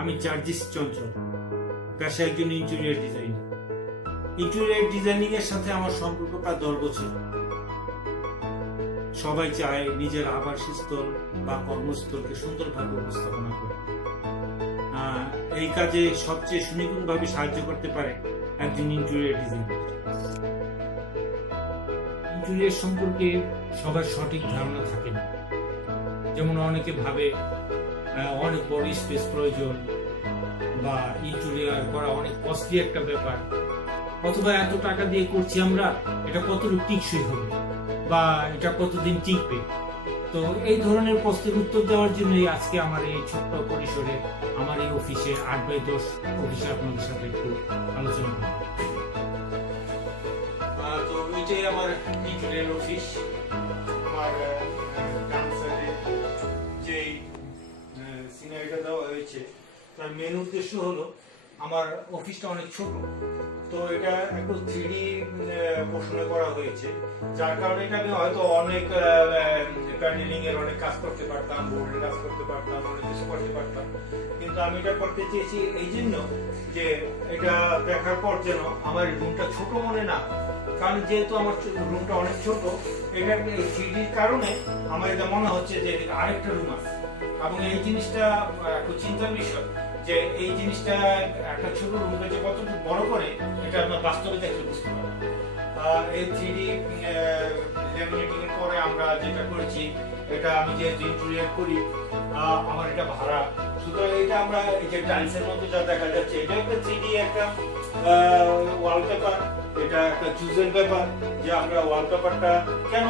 আমি জার্জিস চঞ্চল, পেশায় একজন ইন্টেরিয়র ডিজাইনার। ইন্টেরিয়র ডিজাইনিং এর সাথে আমার সম্পর্ক প্রায় 10 বছর। সবাই চায় নিজের আবাসস্থল বা কর্মস্থলকে সুন্দরভাবে উপস্থাপনা করে। এই কাজে সবচেয়ে সুনিপুণভাবে সাহায্য করতে পারে একজন ইন্টেরিয়র ডিজাইনার। ইন্টেরিয়র সম্পর্কে সবার সঠিক ধারণা থাকে না। যেমন অনেকে ভাবে অনেক বড় স্পেস প্রয়োজন, বা ইন্টেরিয়র করা অনেক কস্টলি একটা ব্যাপার, অথবা এত টাকা দিয়ে করছি আমরা, এটা কতটুকু টিকসই হবে বা এটা কতদিন টিকবে। তো এই ধরনের প্রশ্নের উত্তর দেওয়ার জন্যই আজকে আমার এই ছোট্ট পরিসরে আমার এই অফিসে 8x10 অফিসে আপনাদের সাথে একটু আলোচনা করব। তো এটাই আমার ইন্টেরিয়র অফিস। আমার ডান সাইডে যেই সিনারিটা দেওয়া হয়েছে তার মেন উদ্দেশ্য হলো আমার অফিসটা অনেক ছোট, তো এটা একটু 3D পোর্শনে করা হয়েছে, যার কারণে এটা আমি হয়তো অনেক প্যানেলিং এর অনেক কাজ করতে পারতাম, বোর্ডের কাজ করতে পারতাম, অনেক কিছু করতে পারতাম। কিন্তু আমি এটা করতে চেয়েছি এই জন্য যে এটা দেখার পর যেন আমার রুমটা ছোট মনে না, কারণ যেহেতু আমার রুমটা অনেক ছোট, এটা 3Dর কারণে আমার এটা মনে হচ্ছে যে আরেকটা রুম আছে। এবং এই জিনিসটা একটু চিন্তার বিষয় যে এই জিনিসটা একটা ছোট রুমকে যে কতটুকু বড় করে এটা আপনার বাস্তবে দেখলে বুঝতে পারবেন। এই 3D ল্যামিনেটিং এর পরে আমরা যেটা করেছি, এটা আমি যে ইন্টেরিয়র করি আমার এটা ভাড়া, সুতরাং এটা আমরা এই যে টাইলসের মধ্যে যা দেখা যাচ্ছে এটা একটা 3D একটা ওয়ালপেপার, এটা একটা চুজের ব্যাপার যে আমরা ওয়ালপেপারটা কেন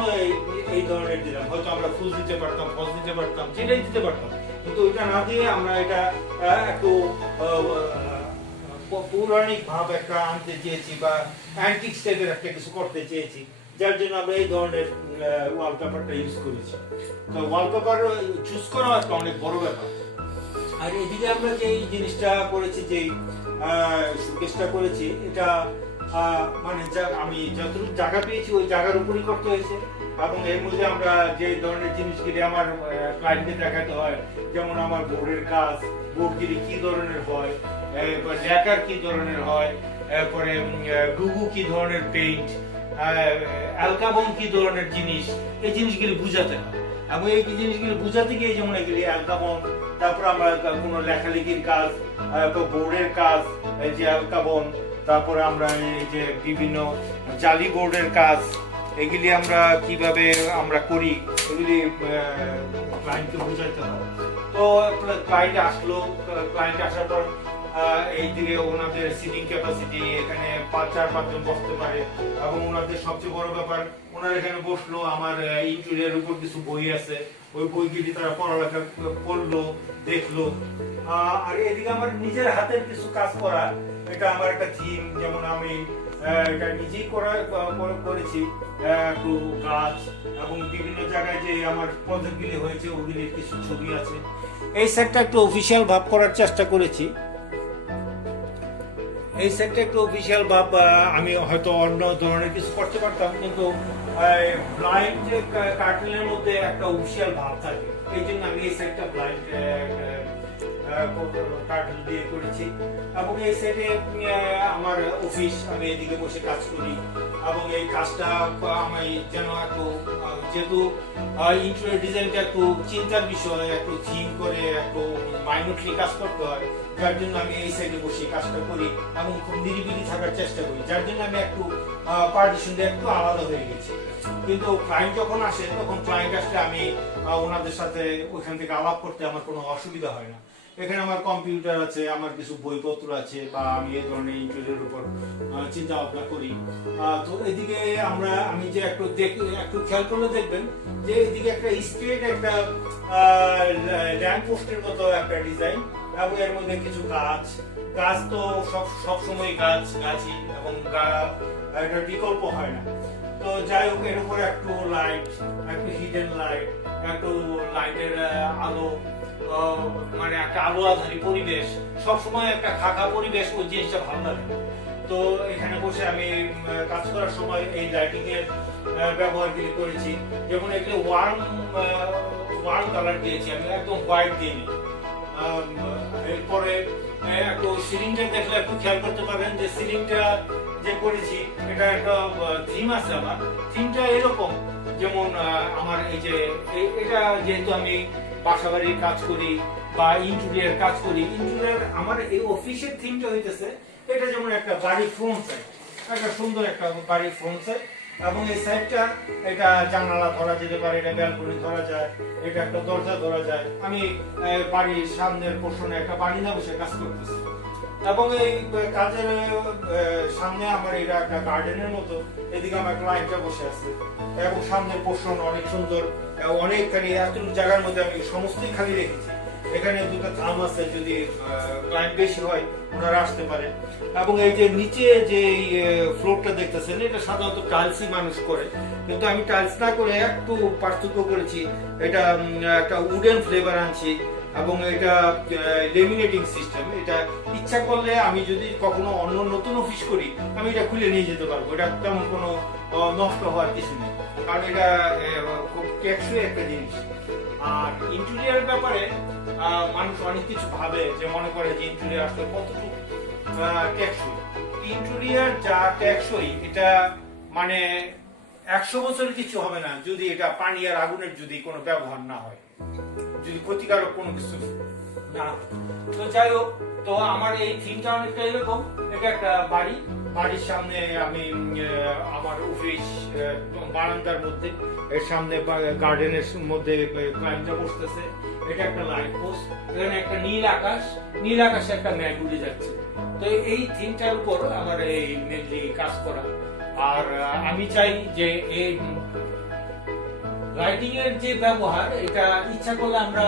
এই ধরনের দিলাম। হয়তো আমরা ফুল দিতে পারতাম, ফল দিতে পারতাম, যেটাই দিতে পারতাম, কিন্তু ওইটা না দিয়ে আমরা এটা একটু পৌরাণিক ভাব একটা আনতে চেয়েছি বা অ্যান্টিক টাইপের একটা কিছু করতে চেয়েছি, যার জন্য আমরা এই ধরনের ওয়ালপেপারটা ইউজ করেছি। তো ওয়ালপেপার চুজ করা একটা অনেক বড় ব্যাপার। আর এদিকে আমরা যে এই জিনিসটা করেছি, যে শোকেসটা করেছি, এটা মানে আমি যতটুকু জায়গা পেয়েছি ওই জায়গার উপরই করতে হয়েছে। এবং এর মধ্যে আমরা যে ধরনের জিনিসগুলি আমার ক্লায়েন্টকে দেখাতে হয়, যেমন আমার বোর্ডের কাজ, বোর্ডগুলি কি ধরনের হয়, ল্যাকার কি ধরনের হয়, এরপরে গুগু কি ধরনের পেইন্ট, অ্যালকাবন কি ধরনের জিনিস, এই জিনিসগুলি বুঝাতে হয়। এবং এই জিনিসগুলি বুঝাতে গিয়ে যেমন এগুলি অ্যালকাবন, তারপর আমরা কোনো লেখালেখির কাজ, বোর্ডের কাজ, এই যে অ্যালকাবন, তারপরে আমরা এই যে বিভিন্ন জালি বোর্ডের কাজ, এগুলি আমরা কিভাবে আমরা করি এগুলি ক্লায়েন্টকে বুঝাইতে হয়। তো ক্লায়েন্ট আসলো, ক্লায়েন্ট আসার পর এইদিকে ওনাদের সিটিং ক্যাপাসিটি, এখানে 4-5 জন বসতে পারে। এবং ওনাদের সবচেয়ে বড় ব্যাপার, ওনারা এখানে বসলো, আমার ইন্টেরিয়রের উপর কিছু বই আছে, ওই বইগুলি তারা পড়ালেখা করলো, দেখলো। আর এদিকে আমার নিজের হাতের কিছু কাজ করা, এটা আমার একটা থিম, যেমন আমি এটা নিজেই করেছি, একটু গাছ এবং বিভিন্ন জায়গায় যে আমার প্রজেক্টগুলি হয়েছে ওগুলির কিছু ছবি আছে। এই সেটটা একটু অফিসিয়াল ভাব করার চেষ্টা করেছি। এই সেটটা একটু অফিসিয়াল ভাব, আমি হয়তো অন্য ধরনের কিছু করতে পারতাম, কিন্তু ব্লাইন্ড যে কার্টেনের মধ্যে একটা অফিসিয়াল ভাব থাকে, এই জন্য আমি এই সেটটা ব্লাইন্ড কার্টেন দিয়ে করেছি। এবং এই সেটে আমার অফিস, আমি এদিকে বসে কাজ করি। এবং এই কাজটা আমি যেন একটু, যেহেতু ইন্টেরিয়র ডিজাইনটা একটু চিন্তার বিষয়, একটু থিম করে একটু মাইনুটলি কাজ করতে হয়, যার জন্য আমি এই সাইডে বসে কাজটা করি এবং খুব নিরিবিলি থাকার চেষ্টা করি, যার জন্য আমি একটু পার্টিশন দিয়ে একটু আলাদা হয়ে গেছি। কিন্তু ক্লায়েন্ট যখন আসে, তখন ক্লায়েন্ট আসলে আমি ওনাদের সাথে ওইখান থেকে আলাপ করতে আমার কোনো অসুবিধা হয় না। এখানে আমার কম্পিউটার আছে, আমার কিছু বইপত্র আছে, বা আমি এই ধরনের ইন্টেরিয়রের উপর চিন্তা ভাবনা করি। তো এদিকে আমি যে একটু খেয়াল করলে দেখবেন যে এদিকে একটা স্ট্রেট একটা ল্যাম্প পোস্টের মতো একটা ডিজাইন, এবং এর মধ্যে কিছু গাছ তো সব সময় গাছই, এবং এটা বিকল্প হয় না। তো যাই হোক, এর উপরে একটু লাইট, একটু হিডেন লাইট, একটু লাইটের আলো, মানে একটা আলো আধারী পরিবেশ, সবসময় একটা খাকা পরিবেশ, ওই জিনিসটা ভালো লাগে। তো এখানে বসে আমি কাজ করার সময় এই লাইটিং এর ব্যবহার করেছি, যেমন এগুলো ওয়ার্ম কালার দিয়েছি, আমি একদম হোয়াইট দিইনি। এরপরে একটু সিলিংটা দেখলে একটু খেয়াল করতে পারেন যে সিলিংটা যে করেছি এটা একটা থিম আছে। আমার থিমটা এরকম, যেমন আমার এই যে এটা যেহেতু আমি বাসাবাড়ির কাজ করি বা ইন্টেরিয়র কাজ করি, ইন্টেরিয়র আমার এই অফিসের থিমটা হইতেছে এটা যেমন একটা বাড়ির ফ্রন্ট সাইড, একটা সুন্দর একটা বাড়ির ফ্রন্ট সাইড, এবং এই সাইডটা এটা জানালা ধরা যেতে পারে, এটা ব্যালকনি ধরা যায়, এটা একটা দরজা ধরা যায়। আমি বাড়ির সামনের পোর্শনে একটা বারান্দা বসে কাজ করতেছি, এবং এই কাজের সামনে আমার এটা একটা গার্ডেনের মতো, এদিকে আমার ক্লায়েন্টটা বসে আছে, এবং সামনের পোর্শন অনেক সুন্দর, অনেকখানি এতটুকু জায়গার মধ্যে আমি সমস্তই খালি রেখেছি। এখানে দুটো থাম আছে, যদি ক্লায়েন্ট বেশি হয় ওনারা আসতে পারে। এবং এই যে নিচে যে ফ্লোরটা দেখতেছেন এটা সাধারণত টাইলসই মানুষ করে, কিন্তু আমি টাইলস না করে একটু পার্থক্য করেছি, এটা একটা উডেন ফ্লেভার আনছি, এবং এটা লেমিনেটিং সিস্টেম। এটা ইচ্ছা করলে আমি যদি কখনো অন্য নতুন অফিস করি আমি এটা খুলে নিয়ে যেতে পারবো, এটা তেমন কোনো নষ্ট হওয়ার কিছু নেই, কারণ এটা খুব টেকসই একটা জিনিস। আর ইন্টেরিয়রের ব্যাপারে মানুষ অনেক কিছু ভাবে, যে মনে করে যে ইন্টেরিয়র আসলে কতটুকু টেকসই। ইন্টেরিয়র যা টেকসই এটা মানে 100 বছরের কিছু হবে না যদি এটা পানি আর আগুনের যদি কোনো ব্যবহার না হয়, যদি ক্ষতিকারক কোনো কিছু না। তো যাই হোক, তো আমার এই থিমটা অনেকটা এরকম, এটা একটা বাড়ি, বাড়ির সামনে আমি আমার অফিস বারান্দার মধ্যে, এর সামনে গার্ডেনের মধ্যে ক্লায়েন্টরা বসতেছে, এটা একটা লাইট পোস্ট, এখানে একটা নীল আকাশ, নীল আকাশে একটা মেঘ উড়ে যাচ্ছে। তো এই থিমটার উপর আমার এই মেনলি কাজ করা। আর আমি চাই যে এই লাইটিং এর যে ব্যবহার, এটা ইচ্ছা করলে আমরা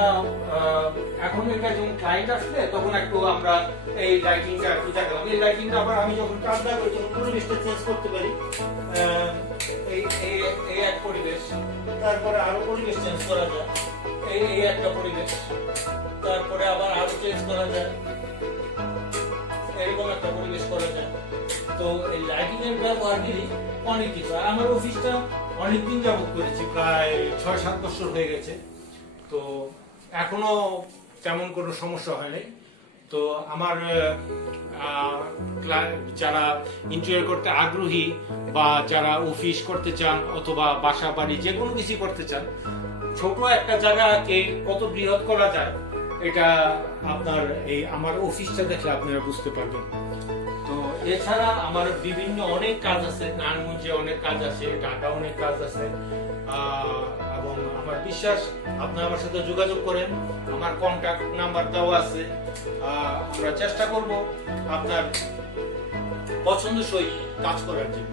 এখন এটা যখন ক্লায়েন্ট আসলে তখন একটু আমরা এই লাইটিংটা একটু দেখালাম। এই লাইটিংটা আবার আমি যখন কাজ না করি তখন পরিবেশটা চেঞ্জ করতে পারি। এই এক পরিবেশ, তারপরে আরো পরিবেশ চেঞ্জ করা যায়, এই একটা পরিবেশ, তারপরে আবার আরো চেঞ্জ করা যায়, এরকম একটা পরিবেশ করা যায়। তো এই লাইটিং এর ব্যবহারগুলি অনেক কিছু। আর আমার অফিসটা অনেকদিন যাবত করেছি, প্রায় 6-7 বছর হয়ে গেছে, তো এখনো তেমন কোনো সমস্যা হয়নি। তো আমার যারা ইন্টেরিয়র করতে আগ্রহী বা যারা অফিস করতে চান অথবা বাসা বাড়ি যে কোনো কিছু করতে চান, ছোট একটা জায়গাকে কত বৃহৎ করা যায় এটা আপনার এই আমার অফিসটা দেখলে আপনারা বুঝতে পারবেন। তো এছাড়া আমার বিভিন্ন অনেক কাজ আছে, নারায়ণগঞ্জে অনেক কাজ আছে, ঢাকা অনেক কাজ আছে, এবং আমার বিশ্বাস আপনারা আমার সাথে যোগাযোগ করেন, আমার কন্টাক্ট নাম্বার দেওয়া আছে। আমরা চেষ্টা করব আপনার পছন্দসই কাজ করার জন্য।